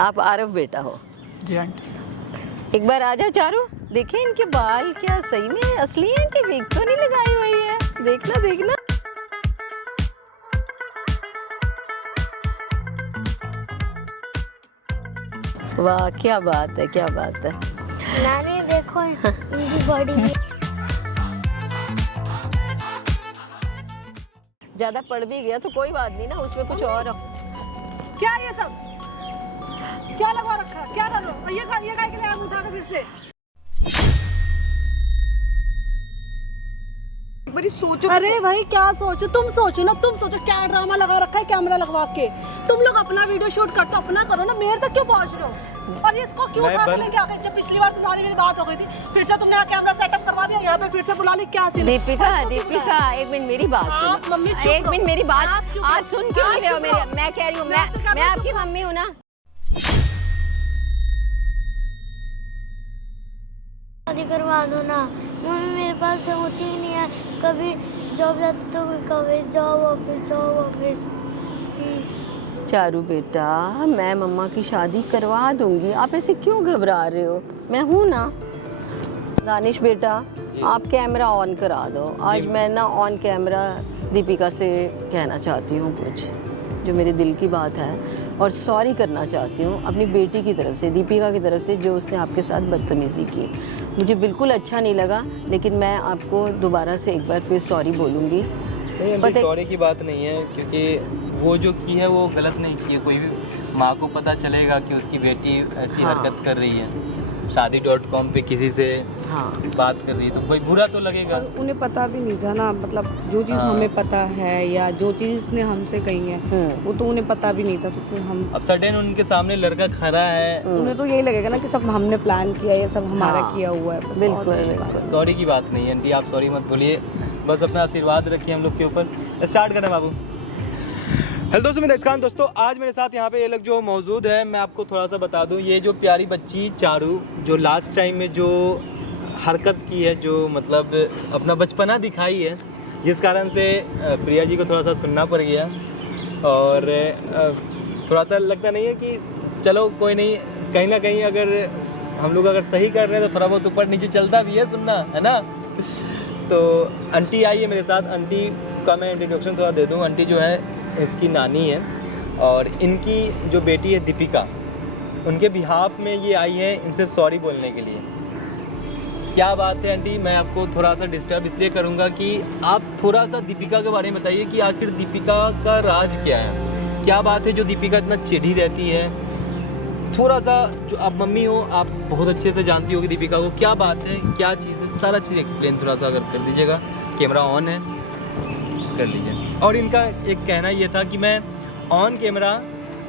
आप आरव बेटा हो? जी आंटी। एक बार आ जाओ चारू, देखें इनके बाल क्या सही में असली हैं कि विग तो नहीं लगाई हुई है। देखना देखना। वाह क्या बात है, क्या बात है। नानी देखो इनकी बॉडी। ज्यादा पड़ भी गया तो कोई बात नहीं ना, उसमें कुछ और। क्या ये सब क्या लगा रखा है? क्या कर रहे हो? ये काय के लिए आग उठा के फिर से? एक बारी सोचो। अरे भाई क्या सोचो, तुम सोचो ना, तुम सोचो क्या ड्रामा लगा रखा है कैमरा लगवा के। तुम लोग अपना वीडियो शूट करते हो, अपना करो ना, मेरे तक क्यों पहुंच रहे हो? और ये इसको क्यों उठा के लेके आ गए? जब पिछली बार तुम्हारी मेरी बात हो गई थी, फिर से तुमने कैमरा सेटअप करवा दिया, यहाँ पे फिर से बुला ली। क्या सीन? दीपिका दीपिका एक मिनट मेरी बात सुनो। मम्मी एक मिनट मेरी बात आज सुन क्यों नहीं रहे हो मेरे? मैं कह रही हूँ मैं आपकी मम्मी हूँ ना। शादी करवा दो ना मम्मी, मेरे पास होती ही नहीं है। कभी जॉब जाती तो कभी जॉब ऑफिस प्लीज। चारू बेटा मैं मम्मा की शादी करवा दूंगी, आप ऐसे क्यों घबरा रहे हो? मैं हूँ ना। दानिश बेटा आप कैमरा ऑन करा दो। आज मैं ना ऑन कैमरा दीपिका से कहना चाहती हूँ कुछ जो मेरे दिल की बात है, और सॉरी करना चाहती हूँ अपनी बेटी की तरफ से, दीपिका की तरफ से, जो उसने आपके साथ बदतमीज़ी की। मुझे बिल्कुल अच्छा नहीं लगा, लेकिन मैं आपको दोबारा से एक बार फिर सॉरी बोलूँगी। नहीं, सॉरी की बात नहीं है, क्योंकि वो जो की है वो गलत नहीं की है। कोई भी माँ को पता चलेगा कि उसकी बेटी ऐसी हरकत कर रही है, शादी.com पे किसी से बात कर रही है, तो कोई बुरा तो लगेगा। और उन्हें पता भी नहीं था ना, मतलब जो चीज़ हमें पता है या जो चीज़ उसने हमसे कही है वो तो उन्हें पता भी नहीं था। तो फिर हम अब सडन उनके सामने लड़का खड़ा है, उन्हें तो यही लगेगा ना कि सब हमने प्लान किया, ये सब हमारा किया हुआ है। बस बिल्कुल और बिल्कुल। सॉरी की बात नहीं है आंटी, आप सॉरी मत बोलिए, बस अपना आशीर्वाद रखिए हम लोग के ऊपर। स्टार्ट करें बाबू। हेलो दोस्तों, मैं देशखान। दोस्तों आज मेरे साथ यहाँ पे ये लोग जो मौजूद है, मैं आपको थोड़ा सा बता दूँ, ये जो प्यारी बच्ची चारू जो लास्ट टाइम में जो हरकत की है, जो मतलब अपना बचपना दिखाई है, जिस कारण से प्रिया जी को थोड़ा सा सुनना पड़ गया, और थोड़ा सा लगता नहीं है कि चलो कोई नहीं, कहीं ना कहीं अगर हम लोग अगर सही कर रहे हैं तो थोड़ा बहुत ऊपर नीचे चलता भी है, सुनना है ना। तो आंटी आई है मेरे साथ, आंटी का मैं इंट्रोडक्शन थोड़ा दे दूँ। आंटी जो है इसकी नानी है, और इनकी जो बेटी है दीपिका, उनके बिहाफ में ये आई है इनसे सॉरी बोलने के लिए। क्या बात है आंटी, मैं आपको थोड़ा सा डिस्टर्ब इसलिए करूँगा कि आप थोड़ा सा दीपिका के बारे में बताइए कि आखिर दीपिका का राज क्या है, क्या बात है जो दीपिका इतना चिढ़ी रहती है। थोड़ा सा, जो आप मम्मी हो, आप बहुत अच्छे से जानती होगी दीपिका को, क्या बात है, क्या चीज़ है, सारा चीज़ एक्सप्लेन थोड़ा सा अगर कर दीजिएगा। कैमरा ऑन है, कर लीजिए। और इनका एक कहना ये था कि मैं ऑन कैमरा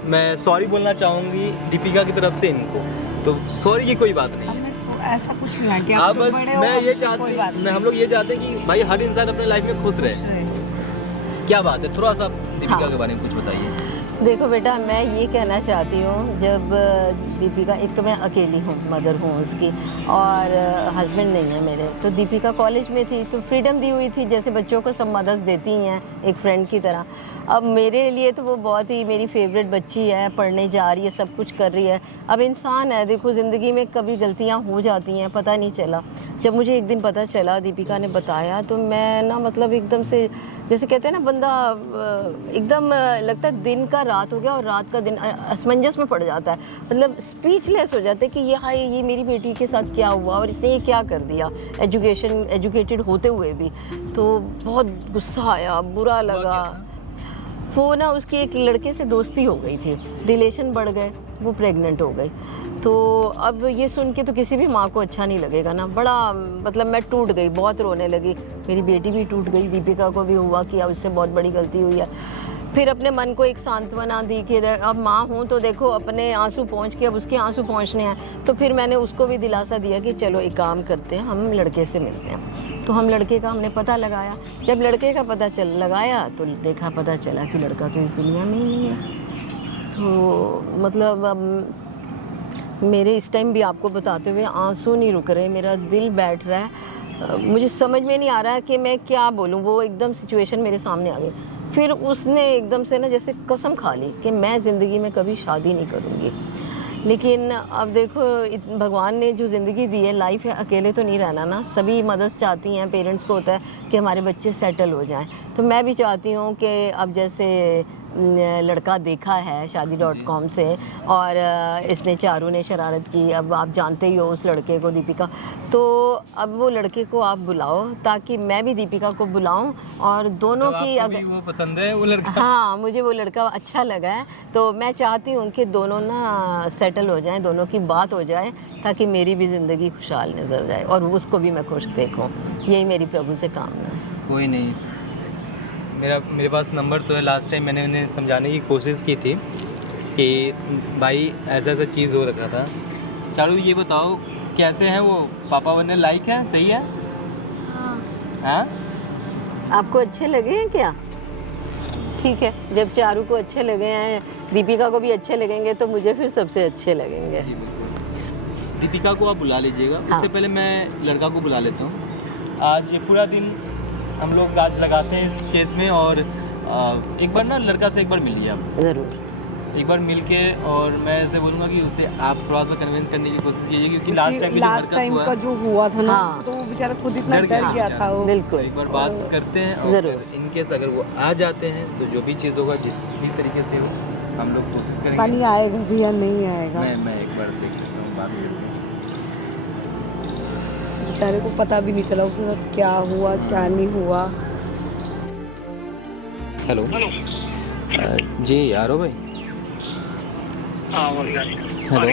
मैं सॉरी बोलना चाहूँगी दीपिका की तरफ से इनको, तो सॉरी की कोई बात नहीं है। ऐसा कुछ नहीं है कि आप बस मैं ये चाहते हैं, हम लोग ये चाहते हैं कि भाई हर इंसान अपने लाइफ में खुश रहे। क्या बात है, थोड़ा सा दीपिका के बारे में कुछ बताइए। देखो बेटा, मैं ये कहना चाहती हूँ, जब दीपिका, एक तो मैं अकेली हूँ, मदर हूँ उसकी, और हस्बैंड नहीं है मेरे, तो दीपिका कॉलेज में थी तो फ्रीडम दी हुई थी, जैसे बच्चों को सब मदर्स देती हैं एक फ्रेंड की तरह। अब मेरे लिए तो वो बहुत ही मेरी फेवरेट बच्ची है, पढ़ने जा रही है, सब कुछ कर रही है। अब इंसान है, देखो ज़िंदगी में कभी गलतियाँ हो जाती हैं, पता नहीं चला। जब मुझे एक दिन पता चला, दीपिका ने बताया, तो मैं ना मतलब एकदम से, जैसे कहते हैं ना, बंदा एकदम लगता है दिन का रात हो गया और रात का दिन, असमंजस में पड़ जाता है, मतलब स्पीचलेस हो जाता है कि ये हाय, ये मेरी बेटी के साथ क्या हुआ और इसने ये क्या कर दिया, एजुकेटेड होते हुए भी। तो बहुत गुस्सा आया, बुरा लगा। वो ना उसकी एक लड़के से दोस्ती हो गई थी, रिलेशन बढ़ गए, वो प्रेग्नेंट हो गई। तो अब ये सुन के तो किसी भी माँ को अच्छा नहीं लगेगा ना, बड़ा मतलब मैं टूट गई, बहुत रोने लगी। मेरी बेटी भी टूट गई, दीपिका को भी हुआ कि अब उससे बहुत बड़ी गलती हुई है। फिर अपने मन को एक सांत्वना दी कि अब माँ हूँ तो देखो अपने आंसू पहुँच के अब उसके आंसू पहुँचने हैं। तो फिर मैंने उसको भी दिलासा दिया कि चलो एक काम करते हैं, हम लड़के से मिलते हैं। तो हम लड़के का हमने पता लगाया। जब लड़के का पता लगाया तो देखा, पता चला कि लड़का तो इस दुनिया में ही नहीं है। तो मतलब अब मेरे इस टाइम भी आपको बताते हुए आंसू नहीं रुक रहे, मेरा दिल बैठ रहा है, मुझे समझ में नहीं आ रहा है कि मैं क्या बोलूँ। वो एकदम सिचुएशन मेरे सामने आ गई। फिर उसने एकदम से ना जैसे कसम खा ली कि मैं ज़िंदगी में कभी शादी नहीं करूँगी। लेकिन अब देखो भगवान ने जो ज़िंदगी दी है, लाइफ है, अकेले तो नहीं रहना ना। सभी मदद चाहती हैं, पेरेंट्स को होता है कि हमारे बच्चे सेटल हो जाएं। तो मैं भी चाहती हूँ कि अब जैसे लड़का देखा है शादी.com से, और इसने चारू ने शरारत की, अब आप जानते ही हो उस लड़के को, दीपिका, तो अब वो लड़के को आप बुलाओ ताकि मैं भी दीपिका को बुलाऊं और दोनों तो की आपको भी वो पसंद है वो लड़का? हाँ, मुझे वो लड़का अच्छा लगा है, तो मैं चाहती हूँ कि दोनों ना सेटल हो जाएं, दोनों की बात हो जाए ताकि मेरी भी ज़िंदगी खुशहाल नज़र जाए और उसको भी मैं खुश देखूँ। यही मेरी प्रभु से कामना है। कोई नहीं, मेरे पास नंबर तो है। लास्ट टाइम मैंने उन्हें समझाने की कोशिश की थी कि भाई ऐसा ऐसा चीज़ हो रखा था। चारू ये बताओ कैसे हैं वो, पापा बनने लायक है, सही है? हाँ, आपको अच्छे लगे हैं क्या? ठीक है, जब चारू को अच्छे लगे हैं, दीपिका को भी अच्छे लगेंगे, तो मुझे फिर सबसे अच्छे लगेंगे। जी बिल्कुल। दीपिका को आप बुला लीजिएगा। हाँ। उससे पहले मैं लड़का को बुला लेता हूँ। आज ये पूरा दिन हम लोग आज लगाते हैं इस केस में, और एक बार ना लड़का से एक बार मिलिए आप, ज़रूर। एक बार मिल के, और मैं ऐसे बोलूँगा कि उसे आप थोड़ा सा कन्विंस करने की कोशिश कीजिए, क्योंकि लास्ट टाइम का जो हुआ था ना, हाँ। तो वो बेचारा खुद इतना डर गया डर गया था वो। बिल्कुल। एक बार बात करते हैं, और ज़रूर। इन केस अगर वो आ जाते हैं तो जो भी चीज़ होगा, जिस भी तरीके से हो, हम लोग कोशिश पता करेंगे। नहीं आएगा भी या नहीं आएगा। मैं एक बार देख लेता हूँ, बात करते हैं। बेचारे को पता भी नहीं चला उसके साथ क्या हुआ क्या नहीं हुआ। हेलो जी आरो भाई। हाँ बोलिए। हेलो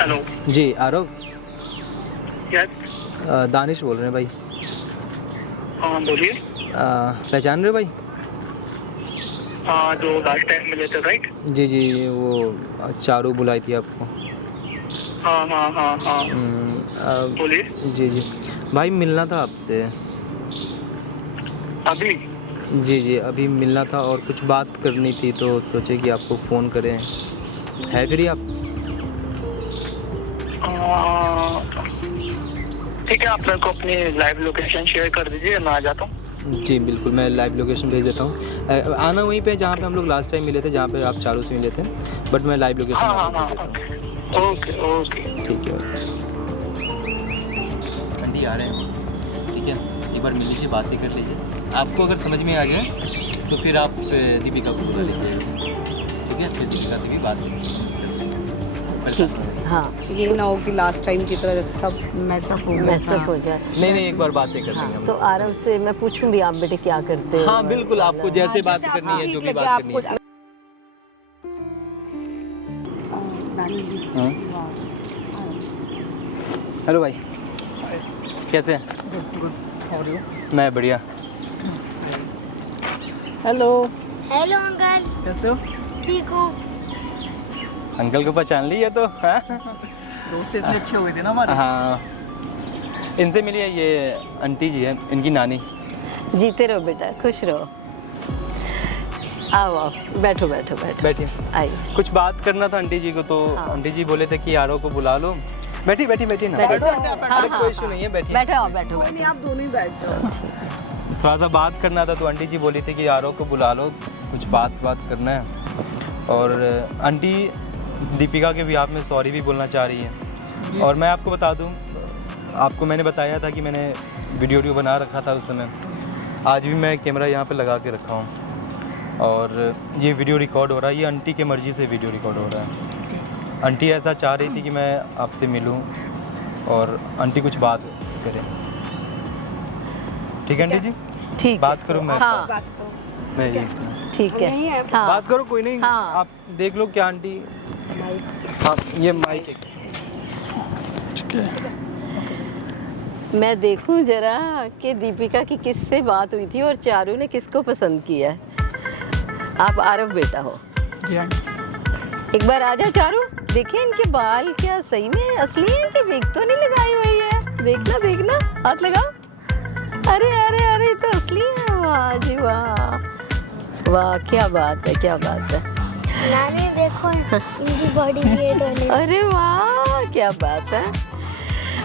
हेलो जी आरो, यस दानिश बोल रहे हैं भाई। हाँ बोलिए। पहचान रहे हो भाई? हाँ जो लास्ट टाइम मिले थे राइट। जी जी, वो चारू बुलाई थी आपको। हाँ हाँ हाँ हाँ बोलिए। जी जी भाई, मिलना था आपसे। अभी जी जी, अभी मिलना था और कुछ बात करनी थी, तो सोचे कि आपको फ़ोन करें। है फ्री आप? ठीक है, आप मेरे को अपनी लाइव लोकेशन शेयर कर दीजिए, मैं आ जाता हूँ। जी बिल्कुल, मैं लाइव लोकेशन भेज देता हूँ। आना वहीं पे जहाँ पे हम लोग लास्ट टाइम मिले थे, जहाँ पे आप चारू से मिले थे, बट मैं लाइव लोकेशन हाँ हाँ आपको हाँ भेज देता हूँ। Okay okay. ठीक है आंटी आ रहे हैं, ठीक है, एक बार मिल लीजिए, बात ही कर लीजिए। आपको अगर समझ में आ गया तो फिर आप दीपिका को बुला लीजिए, ठीक है, फिर दीपिका से भी बात ठीक, हाँ, ये ना हो कि लास्ट टाइम की तरह जैसे सब मैसअप हो गया। मैसअप हो जाए। नहीं, एक बार बातें कर लेंगे हाँ, हम तो लोग। आरव से मैं पूछूं भी, आप बेटे क्या करते हो? हाँ बिल्कुल, आपको जैसे बात करनी है, जो भी बात करनी है। हाँ। हेलो भाई, कैसे हैं? मैं बढ़िया। हेलो हेलो अंकल, कैसे हो? ठीक हूँ। अंकल को पहचान लिया तो? हाँ दोस्त इतने अच्छे हो गए थे ना हमारे। हाँ, इनसे मिलिए, ये आंटी जी है, इनकी नानी। जीते रहो बेटा, खुश रहो। आओ आओ, बैठो बैठो बैठो, बैठिए। आइए। कुछ बात करना था आंटी जी को, तो हाँ। आंटी जी बोले थे कि यारों को बुला लो। बैठी बैठी बैठी ना, बैठो। हाँ, अरे हाँ, कोई इशू नहीं है, बैठिए। बैठो आओ, बैठो कोई नहीं, बैठो। आप दोनों ही बैठ जाओ। थोड़ा सा बात करना था, तो आंटी जी बोली थी कि यारों को बुला लो, कुछ बात करना है। और आंटी दीपिका के बिहाफ में सॉरी भी बोलना चाह रही है। और मैं आपको बता दूं, आपको मैंने बताया था कि मैंने वीडियो बना रखा था उस समय। आज भी मैं कैमरा यहाँ पे लगा के रखा हूँ, और ये वीडियो रिकॉर्ड हो रहा है। ये आंटी के मर्ज़ी से वीडियो रिकॉर्ड हो रहा है। आंटी ऐसा चाह रही थी कि मैं आपसे मिलूं और आंटी कुछ बात करें। ठीक है आंटी जी, ठीक, बात करूं मैं? हाँ मैं ये ठीक है, हाँ बात करो, कोई नहीं। हाँ। आप देख लो क्या आंटी। हाँ, ये माइक। मैं देखूं जरा कि दीपिका की किससे बात हुई थी और चारू ने किसको पसंद किया है। आप आरव बेटा हो, जी आंटी। एक बार आ जाओ चारू, देखें इनके बाल क्या सही में असली है, इनकी विग तो नहीं लगाई हुई है। देखना देखना, हाथ लगाओ। अरे अरे अरे, तो असली है। वाह जी वाह, वाह क्या बात है, क्या बात है। नानी देखो, इनकी बॉडी वेट होने। अरे वाह क्या बात है।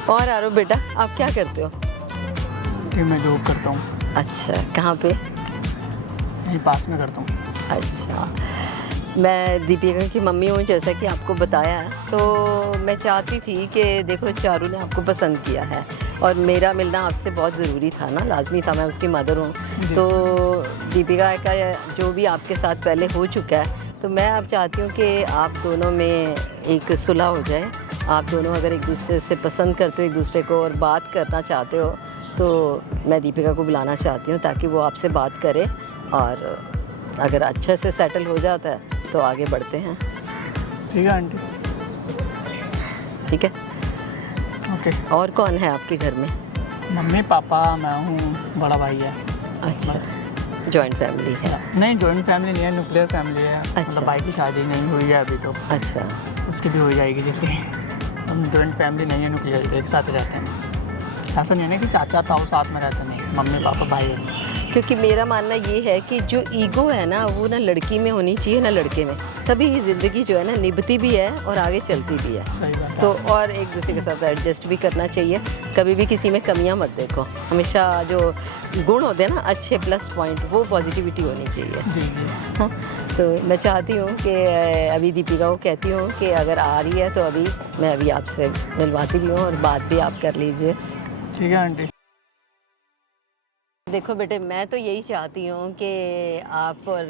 और आरो बेटा, आप क्या करते हो? कि मैं जॉब करता हूँ, अच्छा, कहाँ पे? यहीं पास में करता हूँ। अच्छा, मैं दीपिका की मम्मी हूँ, जैसा कि आपको बताया है। तो मैं चाहती थी कि देखो चारू ने आपको पसंद किया है और मेरा मिलना आपसे बहुत ज़रूरी था ना, लाजमी था, मैं उसकी मदर हूँ। तो दीपिका का जो भी आपके साथ पहले हो चुका है, तो मैं अब चाहती हूँ कि आप दोनों में एक सुलह हो जाए। आप दोनों अगर एक दूसरे से पसंद करते हो एक दूसरे को और बात करना चाहते हो, तो मैं दीपिका को बुलाना चाहती हूँ ताकि वो आपसे बात करे, और अगर अच्छे से सेटल हो जाता है तो आगे बढ़ते हैं। ठीक है आंटी। ठीक है। ओके। और कौन है आपके घर में? मम्मी पापा, मैं हूँ, बड़ा भाई है। अच्छा, बस। जॉइंट फैमिली है? नहीं, जॉइंट फैमिली नहीं है, न्यूक्लियर फैमिली है। अच्छा। मतलब भाई की शादी नहीं हुई है अभी तो। अच्छा। उसकी भी हो जाएगी जल्दी। हम जॉइंट फैमिली नहीं है, न्यूक्लियर, एक साथ रहते हैं। ऐसा नहीं है ना कि चाचा ताऊ साथ में रहते नहीं, मम्मी पापा भाई है। क्योंकि मेरा मानना ये है कि जो ईगो है ना, वो ना लड़की में होनी चाहिए ना लड़के में, तभी ही ज़िंदगी जो है ना निभती भी है और आगे चलती भी है। सही बात है। तो और एक दूसरे के साथ एडजस्ट भी करना चाहिए। कभी भी किसी में कमियां मत देखो, हमेशा जो गुण होते हैं ना अच्छे प्लस पॉइंट, वो पॉजिटिविटी होनी चाहिए। जी जी। हाँ, तो मैं चाहती हूँ कि अभी दीपिका को कहती हूँ कि अगर आ रही है तो अभी मैं अभी आपसे मिलवाती भी हूँ और बात भी आप कर लीजिए। ठीक है आंटी। देखो बेटे, मैं तो यही चाहती हूँ कि आप और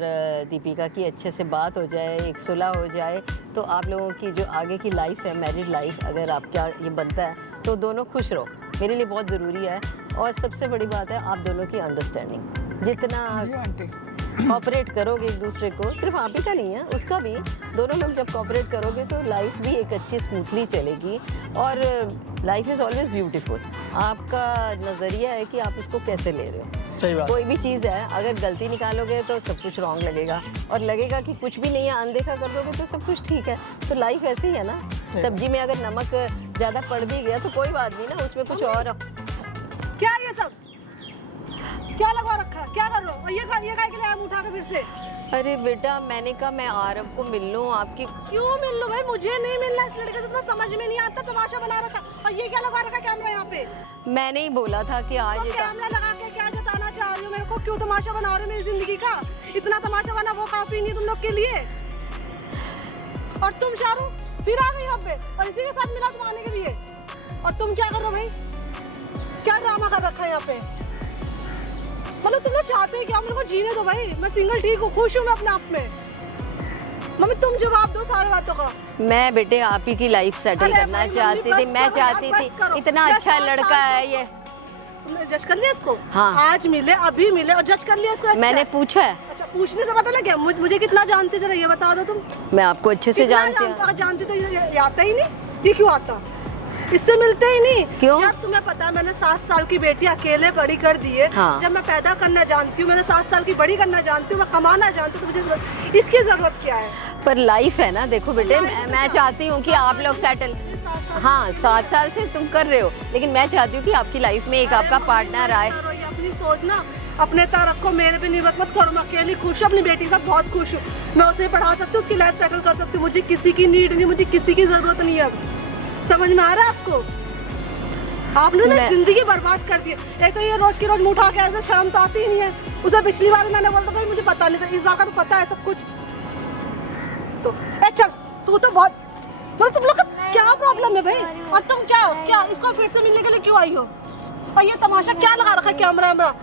दीपिका की अच्छे से बात हो जाए, एक सुलह हो जाए, तो आप लोगों की जो आगे की लाइफ है, मैरिड लाइफ, अगर आपका ये बनता है तो दोनों खुश रहो, मेरे लिए बहुत ज़रूरी है। और सबसे बड़ी बात है आप दोनों की अंडरस्टैंडिंग, जितना आंटी। कॉपरेट करोगे एक दूसरे को, सिर्फ आप ही का नहीं है, उसका भी, दोनों लोग जब कॉपरेट करोगे तो लाइफ भी एक अच्छी स्मूथली चलेगी। और लाइफ इज़ ऑलवेज ब्यूटीफुल। आपका नज़रिया है कि आप उसको कैसे ले रहे हो। सही बात। कोई भी चीज़ है, अगर गलती निकालोगे तो सब कुछ रॉन्ग लगेगा, और लगेगा कि कुछ भी नहीं है, अनदेखा कर दोगे तो सब कुछ ठीक है। तो लाइफ ऐसे ही है ना, सब्जी में अगर नमक ज़्यादा पड़ भी गया तो कोई बात नहीं ना, उसमें कुछ और। क्या ये सब क्या लगा रखा है? क्या कर रहे हो? और ये काय के लिए आया उठा के फिर से? अरे बेटा, मैंने कहा मैं आरव को मिल लूँ आपकी। क्यों मिल लो भाई? मुझे नहीं मिलना इस लड़के से, तुम्हें समझ में नहीं आता, तमाशा बना रखा। और ये क्या लगा रखा कैमरा यहाँ पे? मैंने ही बोला था कि आज तो कैमरा लगा के क्या जताना चाह रही हो मेरे को? क्यों तमाशा बना रहे हो मेरी जिंदगी का? इतना तमाशा बना वो काफी नहीं तुम लोग के लिए। और तुम चारों फिर आ गई यहाँ पे और इसी के साथ मिला तुम आने के लिए। और तुम क्या कर रहे हो भाई? क्या ड्रामा कर रखा है यहाँ पे? मतलब तुम लोग चाहते हैं क्या? मेरे को जीने दो भाई, मैं सिंगल ठीक हूँ, खुश हूँ मैं अपने आप में। मम्मी तुम जवाब दो सारी बातों का। मैं बेटे आप ही की लाइफ सेटल अरे करना भाई, चाहती मम्मी थी, बस मैं करो यार, चाहती बस थी, करो। इतना मैं अच्छा 7 लड़का साल है से- ये। तुमने जज कर लिया इसको? हाँ। आज मिले, अभी मिले और जज कर लिया इसको? अच्छा। मैंने पूछा है। अच्छा, पूछने से पता लग गया? मुझे कितना जानते जरा ये बता दो तुम। मैं आपको अच्छे से कितना जानती हूँ। अगर जानती तो ये आता ही नहीं। ये क्यों आता? इससे मिलते ही नहीं। क्यों? जब तुम्हें पता है मैंने 7 साल की बेटी अकेले बड़ी कर दी है। हाँ। जब मैं पैदा करना जानती हूँ, मैंने 7 साल की बड़ी करना जानती हूँ, मैं कमाना जानती हूँ, तो मुझे इसकी जरूरत क्या है? पर लाइफ है ना, देखो बेटे, मैं चाहती हूँ कि आप लोग सेटल। हाँ, 7 साल से तुम कर रहे हो, लेकिन मैं चाहती हूँ कि आपकी लाइफ में एक आपका पार्टनर आए। ये अपनी सोच ना अपने तक रखो, मेरे पे निर्भर मत करो। मैं अकेली खुश हूँ, अपनी बेटी के साथ बहुत खुश हूँ। मैं उसे पढ़ा सकती हूँ, उसकी लाइफ सेटल कर सकती हूँ। मुझे किसी की नीड नहीं, मुझे किसी की जरूरत नहीं है। अब समझ में आ रहा है आपको? आपने ना जिंदगी बर्बाद कर दी। एक तो ये रोज की रोज मुंह उठा के ऐसे, शर्म तो आती ही नहीं है। उसे पिछली बार मैंने बोला था भाई मुझे पता नहीं था, इस बार का तो पता है सब कुछ। तो चल, तू तो बहुत, मतलब तुम लोग का क्या प्रॉब्लम है भाई? और तुम क्या इसको फिर से मिलने के लिए क्यों आई हो? और ये तमाशा क्या लगा रखा है कैमरा वैमरा?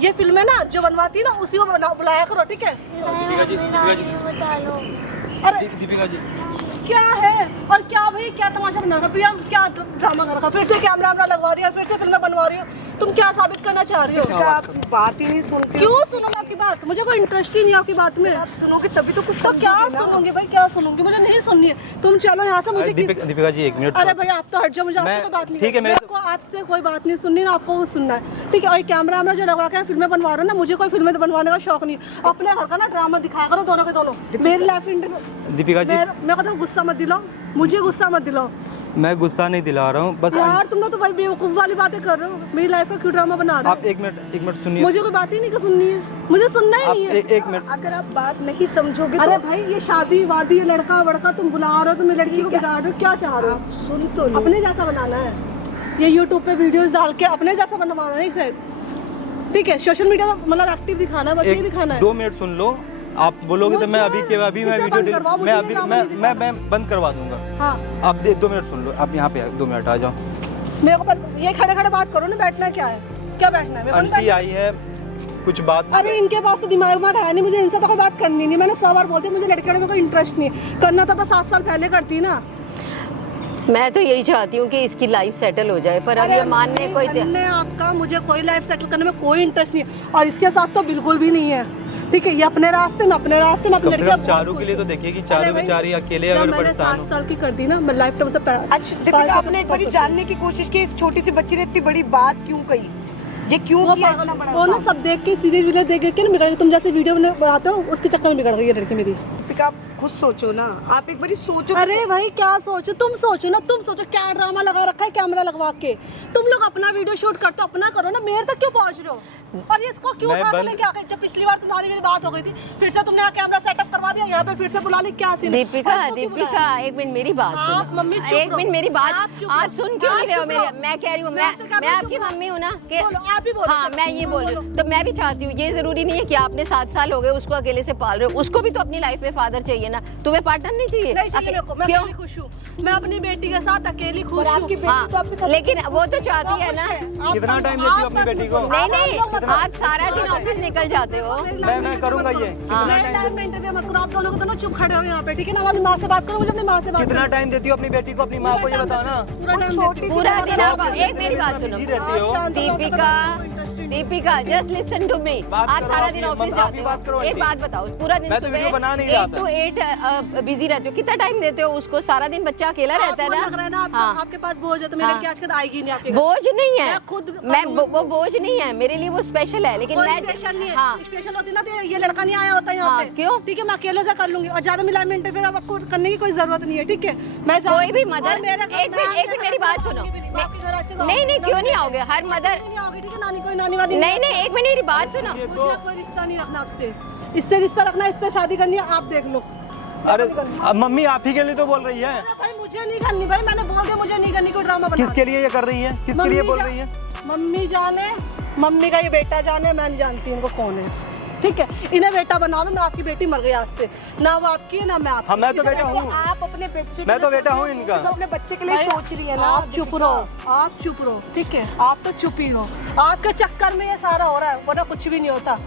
ये फिल्में ना जो बनवाती है ना उसी को बुलाया करो, ठीक है? बचा लो। अरे दीपिका जी, क्या है? और क्या भाई, क्या तमाशा बना रखा? प्रिया क्या ड्रामा कर रखा? फिर से कैमरा वैमरा लगवा दिया, फिर से फिल्में बनवा रही हो। तुम क्या साबित करना चाह रही हो? आप बात ही नहीं सुनते। क्यों सुनूंगी आपकी बात? मुझे कोई इंटरेस्ट ही नहीं है आपकी बात में। आप सुनोगे तभी तो कुछ तो क्या समझोगे ना। सुनूंगी भाई, क्या सुनूंगी? मुझे नहीं सुननी है। तुम चलो यहाँ से, मुझे दीपिका जी 1 मिनट। अरे भाई आप तो हट जाओ, मुझे आपसे मैं- कोई बात नहीं ठीक है, मेरे को आपसे कोई बात नहीं सुननी ना, आपको वो सुनना है, ठीक है? और कैमरा में जो लगा के फिल्में बनवा रहे हो ना, मुझे कोई फिल्में बनवाने का शौक नहीं है। अपने घर का ना ड्रामा दिखाया करो दोनों के दोनों। मेरी लाइफ इंटरव्यू दीपिका जी, मेरे को तो गुस्सा मत दिलाओ, मुझे गुस्सा मत दिलाओ मैं गुस्सा नहीं दिला रहा हूँ, बस यार। तुम लोग तो भाई बेवकूफ वाली बातें कर रहे हो। मेरी लाइफ का क्यों ड्रामा बना रहे आप हो? 1 मिनट सुनिए। मुझे कोई बात ही नहीं सुननी है, मुझे सुनना ही आप नहीं है। 1 मिनट। अगर आप बात नहीं समझोगे अरे तो भाई ये शादी वादी ये लड़का वड़का तुम बुला रहे हो, तुम लड़की को बिगाड़ रहे हो, क्या चाह रहे हो? आप सुन तो लो। अपने जैसा बनाना है। ये यूट्यूब पे वीडियोस डाल के अपने जैसा बनवाना है, ठीक है? सोशल मीडिया में मतलब एक्टिव दिखाना है, बस ये दिखाना है। 2 मिनट सुन लो। आप बोलोगे तो मैं अभी के अभी मैं इसे वीडियो बंद करवाओ, मैं मुझे अभी काम मैं नहीं मैं मैं बंद करवा दूंगा। हाँ आप 2 मिनट सुन लो, आप यहाँ पे 2 मिनट आ जाओ। मेरे को ये खड़े खड़े बात करो ना, बैठना क्या है, क्या बैठना है, मेरे को नहीं आंटी बैठना। आई है, कुछ बात अरे इनके पास तो दिमाग में है नहीं, मुझे इनसे तो कोई बात करनी नहीं। मैंने 100 बार बोलती मुझे लड़कियों में कोई इंटरेस्ट नहीं है, करना तो 7 साल पहले करती ना। मैं तो यही चाहती हूँ कि इसकी लाइफ सेटल हो जाए, पर अब ये मानने कोई अन्य आपका, मुझे कोई लाइफ सेटल करने में कोई इंटरेस्ट नहीं है और इसके साथ तो बिल्कुल भी नहीं है। ठीक है, ये अपने रास्ते में अपने रास्ते में अपनी कम से लड़कियां कम बहुत चारू के खुश लिए तो हैं। देखिए कि अरे चारू भाई, बेचारी अकेले जब अगर मैंने परेशान 7 हो। साल की कर दी ना, मैं लाइफ टाइम से अच्छा दीपिका, आपने एक बार जानने की कोशिश की इस छोटी सी बच्ची ने इतनी बड़ी बात क्यों कही, ये क्यों वो किया पागल इतना बड़ा वो ना काम? सब देख के सीरीज वीडियो देख के ना बिगड़ गई। तुम जैसे वीडियो बनाते हो उसके चक्कर में बिगड़ गई ये लड़की मेरी। दीपिका आप खुद सोचो ना, आप एक बार सोचो। अरे भाई क्या सोचो, तुम सोचो ना, तुम सोचो क्या ड्रामा लगा रखा है कैमरा लगवा के। तुम लोग अपना वीडियो शूट करते हो, अपना करो ना, मेरे तक क्यों पहुंच रहे हो? और ये इसको क्यों मैं उठा के बंद- लेके आ गए? जब पिछली बार तुम्हारी मेरी बात हो गई थी, फिर से तुमने यहाँ कैमरा सेटअप करवा दिया, यहाँ पे फिर से बुला ली, क्या सीन है? दीपिका और इसको क्यों दीपिका बुलाया? एक मिनट मेरी बात आप सुनो। मम्मी चुप एक रहो। मिनट मेरी बात, आप चुप आप रहो। सुन क्यों आप नहीं रहे हो चुप मेरे? रहो। मैं कह रही हूँ, मैं आपसे कह रही मैं हूँ, आपकी चुप रहो। मम्मी हूँ ना कि बोलो, आप ही बोलो, हाँ चलो, मैं ये बोल रही बोलो। हूँ। तो मैं भी चाहती हूँ, ये जरूरी नहीं है कि आपने 7 साल हो गए उसको अकेले से पाल रहे हो, उसको भी तो अपनी लाइफ में फादर चाहिए ना। तुम्हें पार्टनर नहीं चाहिए? नहीं चाहिए मेरे को, मैं क्यों? अकेली खुश हूँ, मैं अपनी बेटी के साथ अकेली खुश हूँ। आपकी बेटी हाँ, तो आपके साथ लेकिन वो तो चाहती है ना। कितना टाइम देती हो अपनी बेटी को? नहीं नहीं, आप सारा दिन ऑफिस निकल जाते हो। मैं करूंगा ये। हाँ। कितना टाइम में इंटरव्यू मत करो, आप दोनों को दोनों चुप खड़े हो यहाँ पे, ठीक है ना? अपनी माँ से बात करो, मुझे अपनी माँ से बात कितना टाइम देती हो अपनी बेटी को, अपनी माँ को ये बताओ ना। पूरा टाइम देती हूँ। पूरा दिन आप एक मेरी बात सुनो। बिजी रहती हो। Deepika Deepika just listen to me. बात आप करो, सारा आप दिन ये- ऑफिस आप जाते ही बात करो, हो, एक आंटी। बात बताओ, पूरा दिन मैं तो वीडियो बना नहीं सुबह रहा 8 to 8 बिजी रहते हो, कितना टाइम देते हो उसको? सारा दिन बच्चा अकेला रहता आपको लग रहा है है ना ना। हाँ, आपके पास बोझ है, तो मेरी हाँ। लड़की आज तक आएगी नहीं आपके घर। बोझ नहीं है, मैं खुद मैं करूँ वो बोझ नहीं है मेरे लिए, वो स्पेशल है। लेकिन कोई मैं स्पेशल नहीं है। हाँ स्पेशल होती ना तो ये लड़का नहीं आया होता यहाँ हाँ, पे। क्यों? ठीक है, मैं अकेले से कर लूंगी और ज्यादा मिला में इंटरफेयर अब आपको करने की कोई जरूरत नहीं है, ठीक है? मैं कोई भी और मदर मेरे घर- एक मैं मिनट आपके मेरी घर बात से सुनो। आऊंगी भी नहीं, मैं आपके घर आज तक नहीं नहीं, क्यों नहीं आओगे? हर मदर नहीं आओगी, ठीक है? नानी कोई नानी वाली नहीं नहीं, एक मिनट मेरी बात सुनो। मुझे कोई रिश्ता नहीं रखना आपसे, इससे रिश्ता रखना, इससे शादी करनी है, आप देख लो। अरे अब मम्मी आप ही के लिए तो बोल रही है। अरे भाई मुझे नहीं करनी, भाई मैंने बोल दिया मुझे नहीं करनी, कोई ड्रामा बना। किसके लिए ये कर रही है, किसके लिए बोल रही है? मम्मी जाने, मम्मी का ये बेटा जाने, मैं नहीं जानती उनको कौन है, ठीक है? इन्हें बेटा बना लो, मैं आपकी बेटी मर गई आज से, ना वो आपकी है ना मैं आपकी। हाँ, मैं तो बेटा हूँ। आप अपने बच्चे मैं तो बेटा हूँ इनका। तो अपने बच्चे के लिए सोच रही है ना। आप चुप रहो, आप चुप रहो, ठीक है? आप तो चुप ही हो, आपके चक्कर में ये सारा हो रहा है, वरना कुछ भी नहीं होता,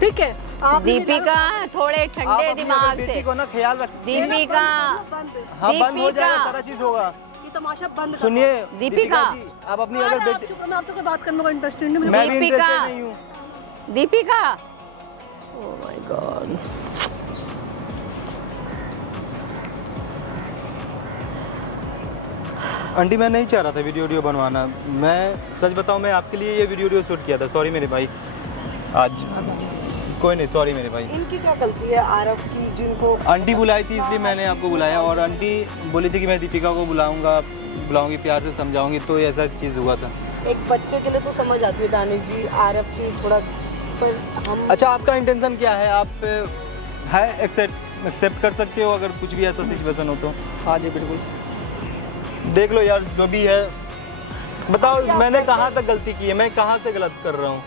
ठीक है? आप दीपिका थोड़े आप ठंडे अपनी दिमाग बेटी से। को ना ख्याल रख। दीपिका हाँ, बंद हो दीपिका। जाएगा, सारा चीज होगा। ये तमाशा बंद करो। सुनिए दीपिका। जी, आप अपनी अरे अगर आप बेटी, चुप रहो, मैं आपसे कोई बात करने को इंटरेस्टेड नहीं, मैं भी दीपिका। इंटरेस्टेड नहीं हूँ। Deepika, oh my God. Aunty मैं नहीं चाह रहा था वीडियो बनवाना। मैं सच बताऊं, मैं आपके लिए ये वीडियो शूट किया था। सॉरी मेरे भाई, आज कोई नहीं, सॉरी मेरे भाई। इनकी क्या गलती है आरव की, जिनको आंटी बुलाई थी इसलिए मैंने आपको बुलाया, और आंटी बोली थी कि मैं दीपिका को बुलाऊंगी, प्यार से समझाऊंगी, तो ऐसा चीज़ हुआ था। एक बच्चे के लिए तो समझ आती है दानिश जी, आरव की थोड़ा, पर हम अच्छा आपका इंटेंशन क्या है? आप है एक्सेप्ट कर सकते हो अगर कुछ भी ऐसा सिचुएशन हो तो? हाँ जी बिल्कुल। देख लो यार, जो भी है बताओ, मैंने कहाँ तक गलती की है, मैं कहाँ से गलत कर रहा हूँ?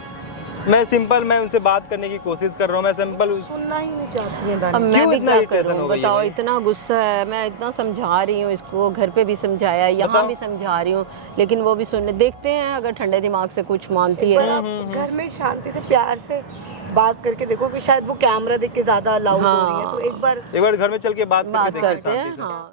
मैं उनसे बात करने की कोशिश कर रहा हूँ, मैं सिंपल। सुनना ही नहीं चाहती है अब दानिश। मैं क्यों भी इतना क्या irritation करूं हो गई है बताओ? भाई? इतना गुस्सा है, मैं इतना समझा रही हूँ इसको, घर पे भी समझाया, यहाँ बताओ। भी समझा रही हूँ, लेकिन वो भी सुनने, देखते हैं अगर ठंडे दिमाग से कुछ मानती पर है। आप घर में शांति से प्यार से बात करके देखो कि शायद वो कैमरा देख के ज्यादा अलाउड हो रही है, तो एक बार एक बार घर में चल के बात करके बात देखते हैं करते हैं। शांति से। हाँ।